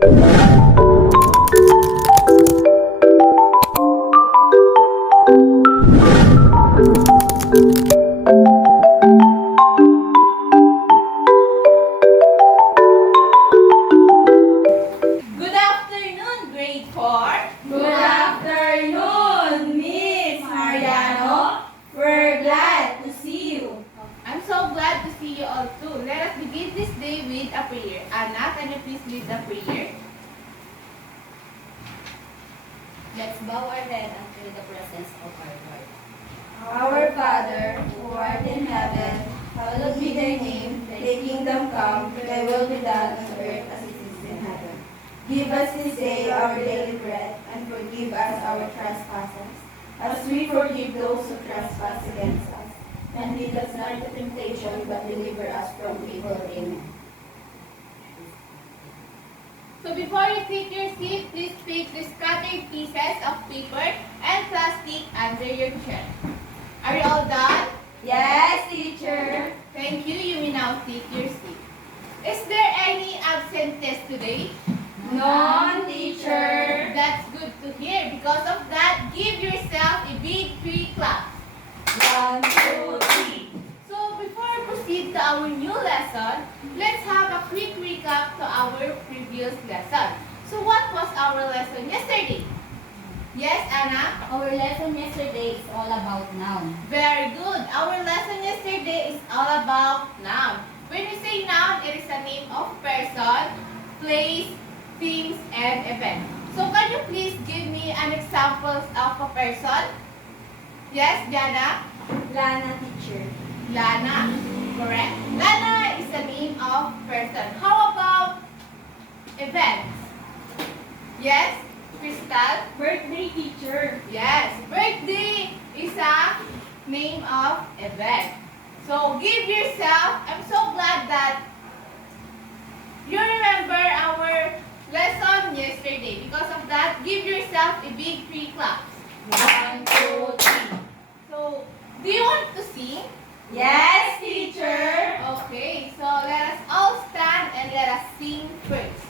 Good afternoon, grade 4. Good afternoon, Miss Mariano. We're glad to see you. I'm so glad to see you all too. Let us begin this day with a prayer. Anna, can you please lead the prayer? Let's bow our head unto the presence of our Lord. Our Father, who art in heaven, hallowed be thy name. Thy kingdom come, thy will be done on earth as it is in heaven. Give us this day our daily bread, and forgive us our trespasses, as we forgive those who trespass against us. And lead us not into temptation, but deliver us from evil. Amen. So before you take your seat, please place the scattered pieces of paper and plastic under your chair. Are you all done? Yes, teacher. Thank you. You may now take your seat. Is there any absentees today? None, teacher. That's good to hear. Because of that, give yourself a big 3 claps. 1, 2, 3. So before we proceed to our new lesson, let's have a quick recap to our previous lesson. So what was our lesson yesterday? Yes, Anna? Our lesson yesterday is all about noun. Very good. Our lesson yesterday is all about noun. When we say noun, it is a name of person, place, things, and event. So can you please give me an example of a person? Yes, Jana? Lana, teacher. Lana. Correct. Lana is the name of person. How about events? Yes, Crystal? Birthday, teacher. Yes, birthday is a name of event. So give yourself, I'm so glad that you remember our lesson yesterday. Because of that, give yourself a big 3 claps. 1, 2, 3. So, do you want to sing? Yes, teacher. Okay, so let us all stand and let us sing first.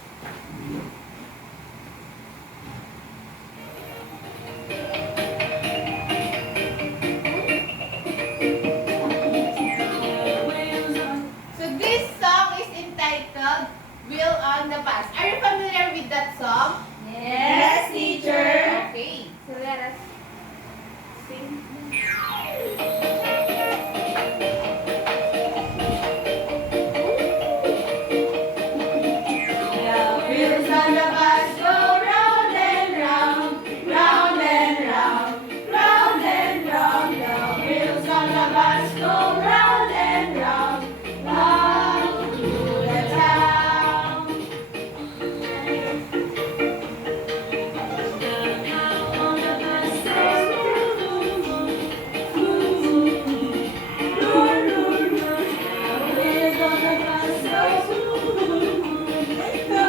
So this song is entitled Wheel on the Bus. Are you familiar with that song? Yes, teacher. Okay, so let us sing. The wheels on the bus go round and round, round and round, round and round. The wheels on the bus go round and round, round through the town. The cow on the bus says moo, moo, moo, moo, roar, roar, roar. The wheels on the bus go moo, moo, moo.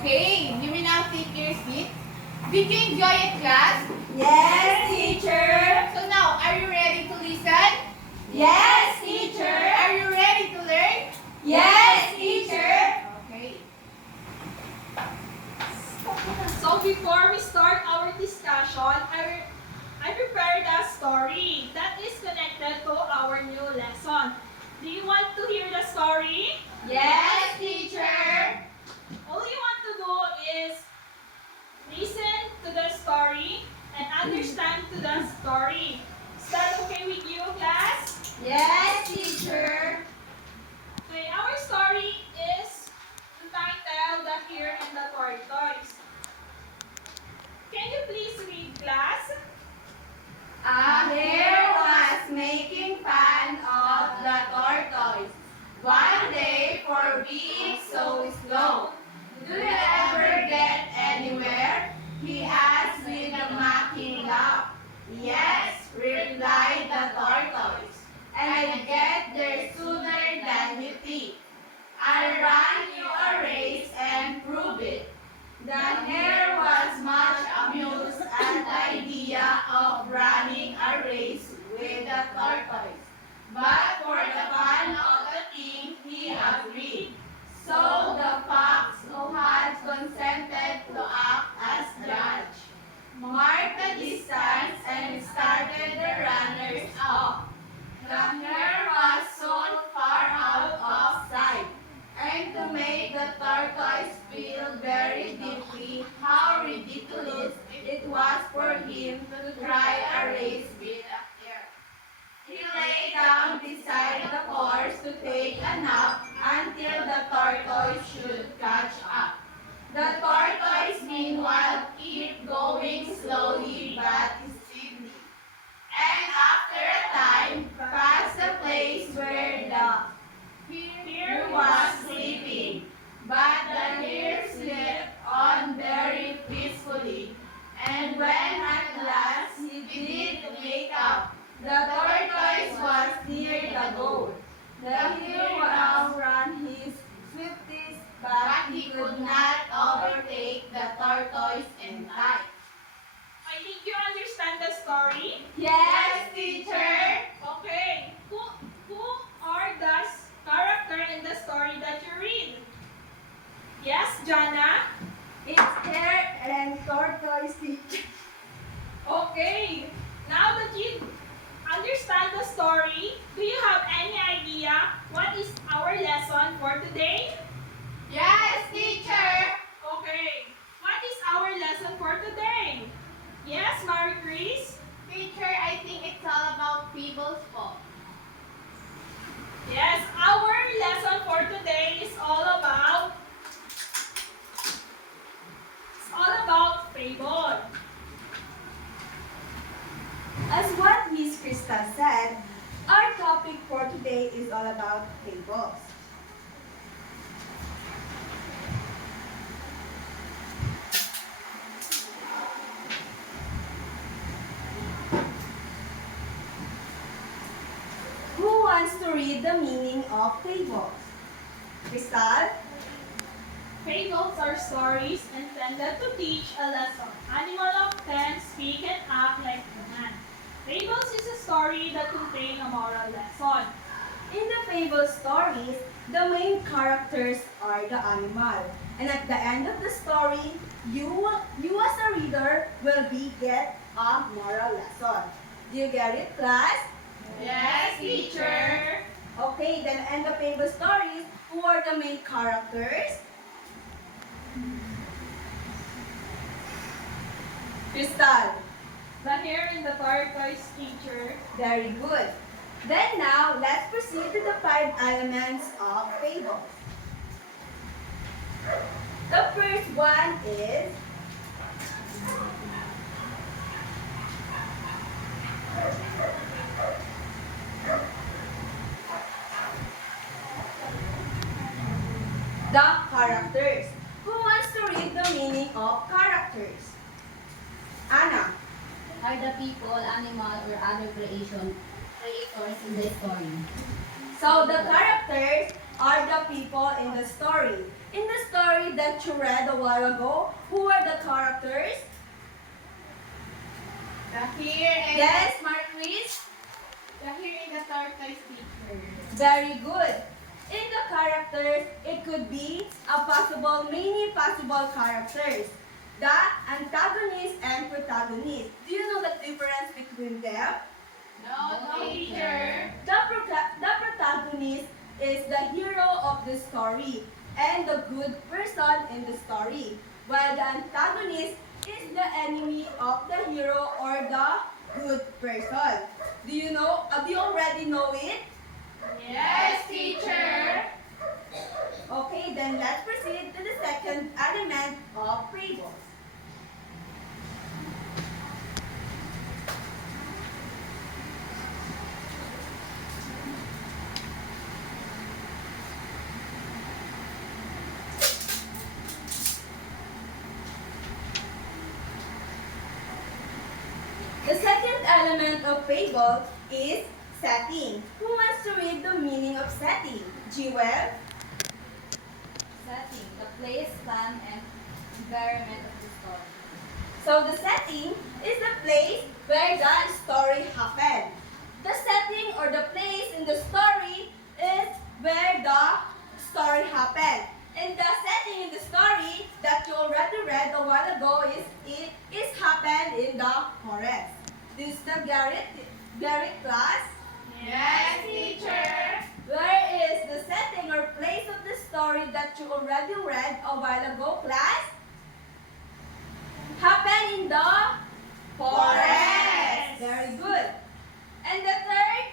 Okay, you may now take your seat. Did you enjoy it, class? Yes, teacher. So now, are you ready to listen? Yes, teacher. Are you ready to learn? Yes, teacher. Okay. So before we start our discussion, I prepared a story that is connected to our new lesson. Do you want to hear the story? Yes, teacher. All you want to do is listen to the story and understand to the story. Is that okay with you, class? Yes, teacher. Okay, our story is entitled The Hare and the Tortoise. Can you please read, class? A hare was making fun of the tortoise. One day, for being so slow, do you ever get anywhere? He asked with a mocking laugh. Yes, replied the tortoise, and I get there sooner than you think. I'll run you a race and prove it. The hare was much amused at the idea of running a race with the tortoise. But for the fun of the thing, he agreed. So the fox, who had consented to act as judge, marked the distance and started the runners off. The hare was soon far out of sight, and to make the tortoise feel very deeply how ridiculous it was for him to try a race with a hare, he lay down beside the course to take a nap until the tortoise should catch up. The tortoise, meanwhile, kept going slowly but steadily, and after a time passed the place where the hare was sleeping. But the hare slept on very peacefully, and when at last he did wake up, the tortoise was near the goal. The hare now ran his swiftest, but he could not overtake the tortoise in time. I think you understand the story. Yes, teacher. Okay. Who are the character in the story that you read? Yes, Jana? It's hare and tortoise, teacher. Okay. Now that you understand the story, do you have any idea what is our lesson for today? Yes, teacher. Okay. What is our lesson for today? Yes, Marie Chris? Teacher, I think it's all about people's fault. Yes, our lesson for today is all about fable. As what Miss Krista said, our topic for today is all about fables. Who wants to read the meaning of fables? Crystal? Fables are stories intended to teach a lesson. Animal often speak and act like human. Fables is a story that contains a moral lesson. In the fable stories, the main characters are the animal. And at the end of the story, you as a reader will get a moral lesson. Do you get it, class? Yes, teacher. Okay, then end the fable stories. Who are the main characters? Crystal. The hare and the tortoise, teacher. Very good. Then now, let's proceed to the 5 elements of fables. The first one is the characters. Who wants to read the meaning of characters? Anna. Are the people, animal, or other creators in the story? So the characters are the people in the story. In the story that you read a while ago, who are the characters? The hare and Yes, Marquis? the hare and the tortoise, teacher. Very good. In the characters, it could be many possible characters. The antagonist and protagonist. Do you know the difference between them? No, teacher. The protagonist is the hero of the story and the good person in the story, while the antagonist is the enemy of the hero or the good person. Do you know? Do you already know it? Yes, teacher. Okay, then let's proceed to the second element of fables. The second element of fable is setting. Who wants to read the meaning of setting? Jewel? Setting, the place, plan, and environment of the story. So the setting is the place where the story happened. The setting or the place in the story is where the story happened. And the setting in the story that you already read a while ago is happened in the forest. This is the Garrett class. Yes, teacher. Where is the setting or place of the story that you already read a while ago, class? Happened in the Forest. Very good. And the third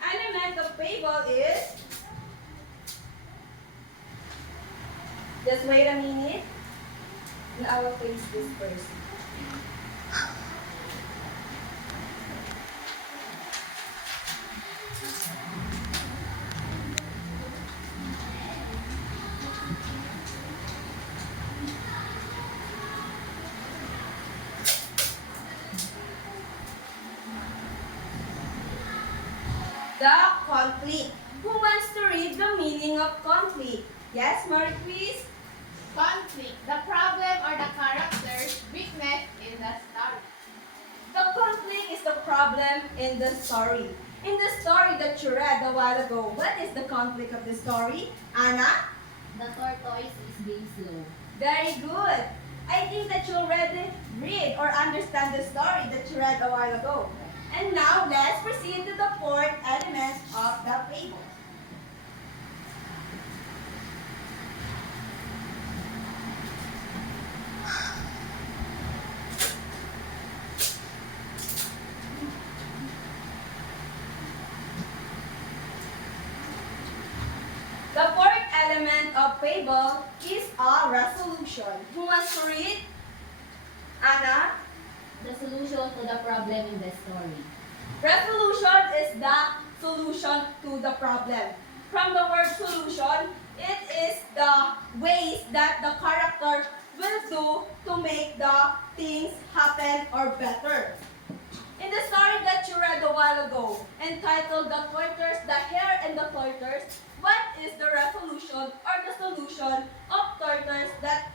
element of fable is, just wait a minute, and I will face this first. The conflict. Who wants to read the meaning of conflict? Yes, Mary, please. Conflict, the problem or the character's weakness in the story. The conflict is the problem in the story. In the story that you read a while ago, what is the conflict of the story? Anna? The tortoise is being slow. Very good. I think that you already read or understand the story that you read a while ago. And now, let's proceed to the fourth element of the fable. The fourth element of fable is a resolution. Who wants to read? Anna? The solution to the problem in the story. Resolution is the solution to the problem. From the word solution, it is the ways that the character will do to make the things happen or better. In the story that you read a while ago, entitled The Tortoise, the Hare and the Tortoise, what is the resolution or the solution of Tortoise that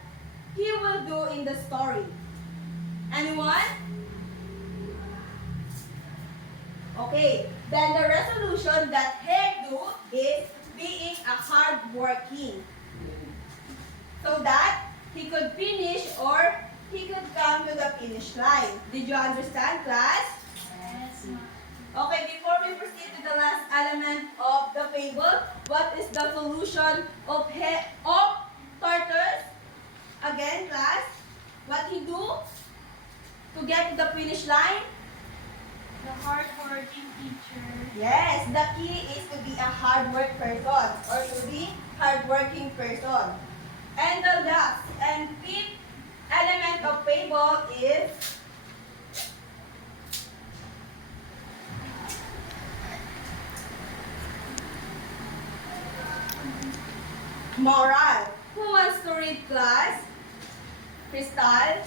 he will do in the story? Anyone? Okay, then the resolution that Hare do is being a hard-working, so that he could finish or he could come to the finish line. Did you understand, class? Yes, Okay, before we proceed to the last element of the fable, what is the solution of tortoise? Again, class, what he do to get to the finish line? The hard-working teacher. Yes, the key is to be a hard-work person or to be hard-working person. And the last and fifth element of fable is moral. Who wants to read, class? Crystal?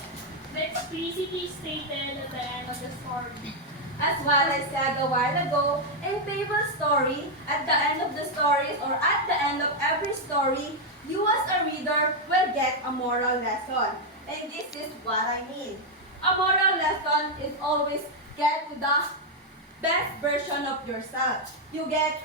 The explicitly stated at the end of the story. As what I said a while ago, in fable story, at the end of the stories or at the end of every story, you as a reader will get a moral lesson. And this is what I mean. A moral lesson is always get to the best version of yourself. You get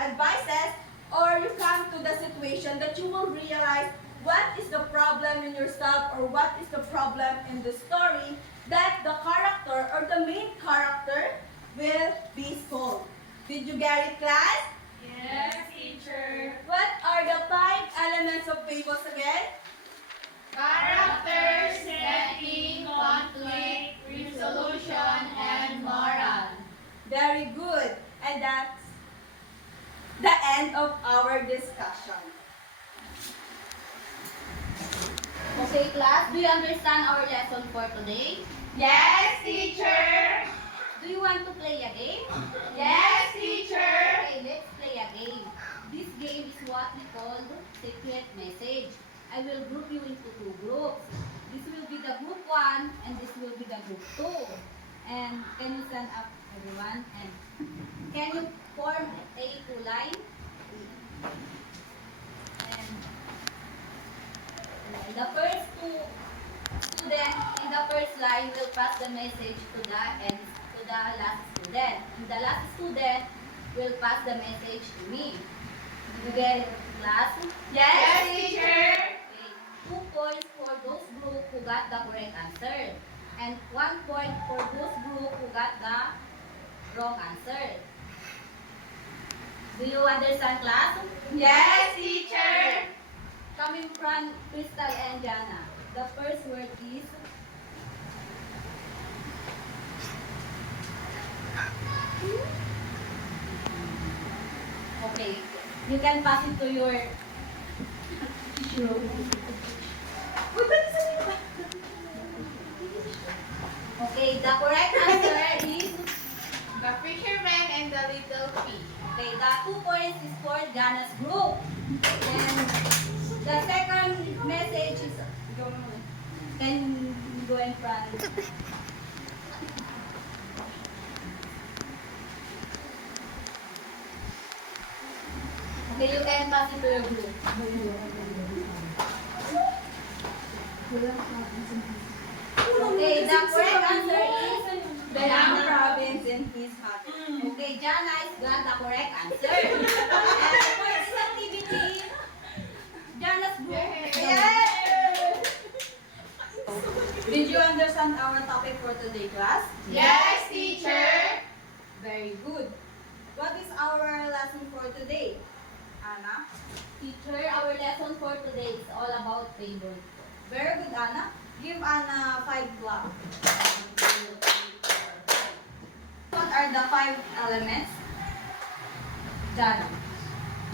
advices or you come to the situation that you will realize what is the problem in yourself or what is the problem in the story that the character or the main character will be solved. Did you get it, class? Yes, teacher. What are the 5 elements of fables again? Character, setting, conflict, resolution, and moral. Very good. And that's the end of our discussion. Okay, class, do you understand our lesson for today? Yes, teacher. Do you want to play a game? Yes, teacher. Okay, let's play a game. This game is what we call secret message. I will group you into 2 groups. This will be the group 1 and this will be the group 2. And can you stand up, everyone? And can you form a two line? And the first two students in the first line will pass the message to the last student. And the last student will pass the message to me. Did you get it, class? Yes, teacher. Okay. 2 points for those group who got the correct answer. And 1 point for those group who got the wrong answer. Do you understand, class? Yes, teacher. Coming from Crystal and Jana. The first word is okay. You can pass it to your okay, the correct answer is The fisherman and the little fish. okay, the 2 points is for Jana's group. And the second message is can go in front. Okay, you can pass it to your group. Okay, the correct answer is The young province in his heart. okay, Jana is got the correct answer. And for this activity, Jana's group. Did you understand our topic for today, class? Yes, teacher. Very good. What is our lesson for today, Anna? Teacher, our lesson for today is all about fables. Very good, Anna. Give Anna 5 clap. What are the 5 elements? Jana.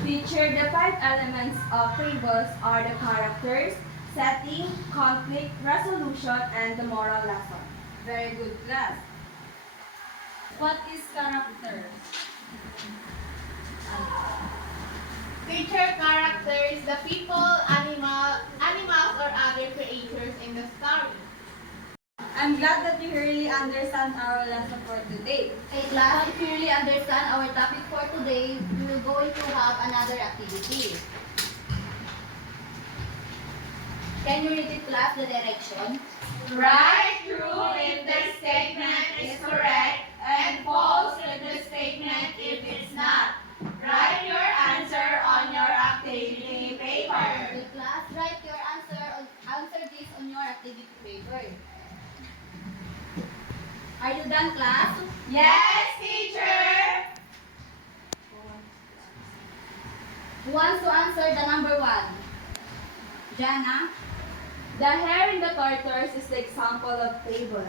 Teacher, the 5 elements of fables are the characters, setting, conflict, resolution, and the moral lesson. Very good, class. What is character? Teacher, character is the people, animals, or other creatures in the story. I'm glad that you really understand our lesson for today. Okay, class, if you really understand our topic for today, we will going to have another activity. Can you read it, class, the direction? Write true if the statement is correct and false if the statement if it's not. Write your answer on your activity paper. Okay, class, write your answer this on your activity paper. Are you done, class? Yes, teacher. Who wants to answer the number 1? Jana? The hare in the tortoise is the example of fables.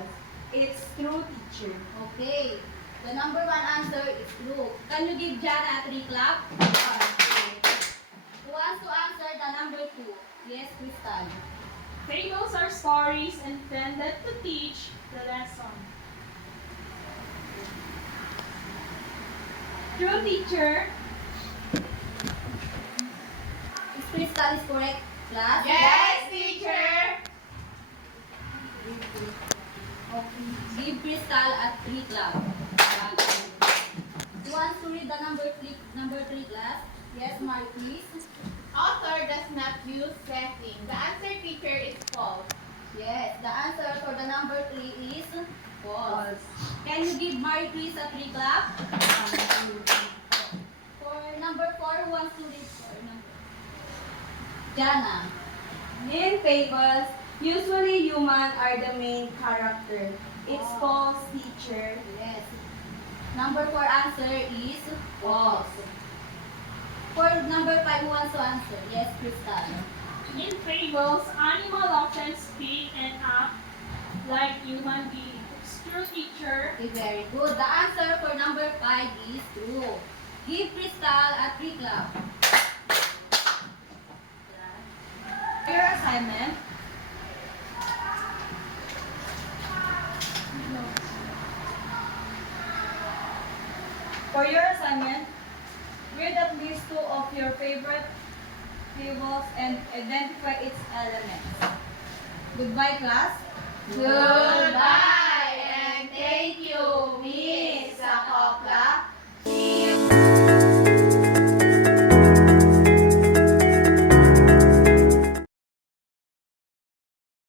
It's true, teacher. Okay. The number 1 answer is true. Can you give Jana a 3 clap? Who wants to answer the number 2? Yes, Crystal. Fables are stories intended to teach the lesson. True, teacher. Is Crystal is correct, class? Yes, teacher. Okay. Give Crystal a 3 clap. Who wants to read the number 3, class? Yes, Mari, please. Author does not use setting. The answer, teacher, is false. Yes, the answer for the number 3 is false. Can you give Mari, please, a 3 clap? For number 4, who wants to read for number? Jana. In fables, usually humans are the main character. It's false, teacher. Yes. Number 4 answer is false. For number 5, who wants to answer? Yes, Crystal. In fables, animals often speak and act like human beings. It's true, teacher. Okay, very good. The answer for number 5 is true. Give Crystal a 3 clap. Your assignment. For your assignment, read at least 2 of your favorite fables and identify its elements. Goodbye, class. Goodbye.